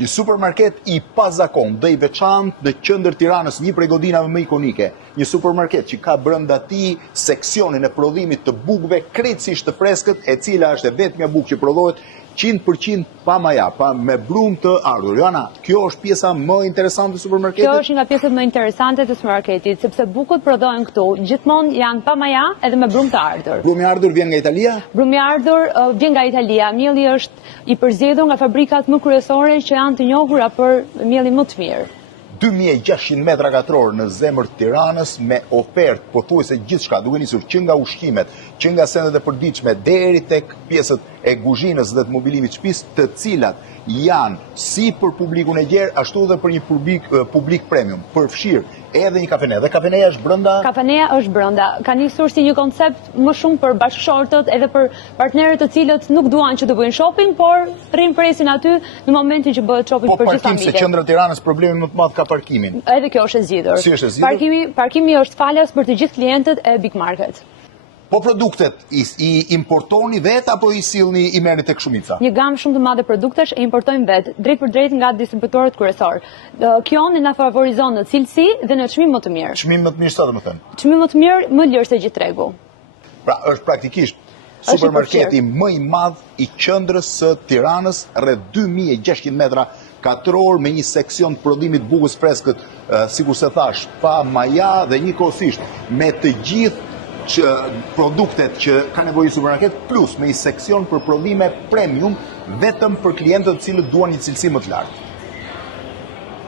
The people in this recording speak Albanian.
Një supermarket i pazakon dhe i veçantë në qendër Tiranës, një prej godinave më ikonike. Një supermarket që ka brenda tij seksionin e prodhimit të bukëve krejtësisht të freskët, e cila është e vetmja bukë që prodhohet 100% pa maja, pa me brumë të ardhur. Joana, kjo është pjesa më interesante e supermarketit? Kjo është nga pjesët më interesante të supermarketit, sepse bukët prodhohen këtu, gjithmonë janë pa maja edhe me brumë të ardhur. Brumi i ardhur vjen nga Italia? Brumi i ardhur vjen nga Italia. Mielli është i përzgjedhur nga fabrikat më kryesore që janë të njohura për mielin më të mirë. 2600 metra katror në zemër të Tiranës me ofertë pothuajse gjithçka, duke nisur që nga ushqimet, që nga sendet e përditshme deri tek pjesët e kuzhinës dhe të mobilimit shtëpisë, të cilat janë si për publikun e gjerë, ashtu edhe për një publik premium, përfshirë edhe një kafene. Dhe kafeneja është brenda? Kafeneja është brenda. Ka nisur si një koncept më shumë për bashkëshortët edhe për partnerët të cilët nuk duan që të bëjnë shopping, por rrin presin aty në momentin që bëhet shopping për gjithë familjen. Po parkim, se qendra Tiranës problemi më të madh ka parkimin. Edhe kjo është e zgjidhur. Si është e zgjidhur? Parkimi është falas për të gjithë klientët e Big Market. Po produktet i importoni vetë apo i sillni i merrni tek shumica? Një gamë shumë të madhe produktesh e importojmë vetë, drejt për drejt nga distributorët kryesor. Kjo na favorizon në cilësi dhe në çmim më të mirë. Çmim më të mirë sa domethënë? Çmim më të mirë, më lirë se gjithë tregu. Pra, është praktikisht supermarketi më i madh i qendrës së Tiranës, rreth 2600 metra katror me një seksion të prodhimit bukës freskët, sikur se thash, pa maja dhe njëkohësisht me të gjithë produktet që ka nevojë supermarket, plus me një seksion për prodhime premium vetëm për klientët të cilët duan një cilësi më të lartë.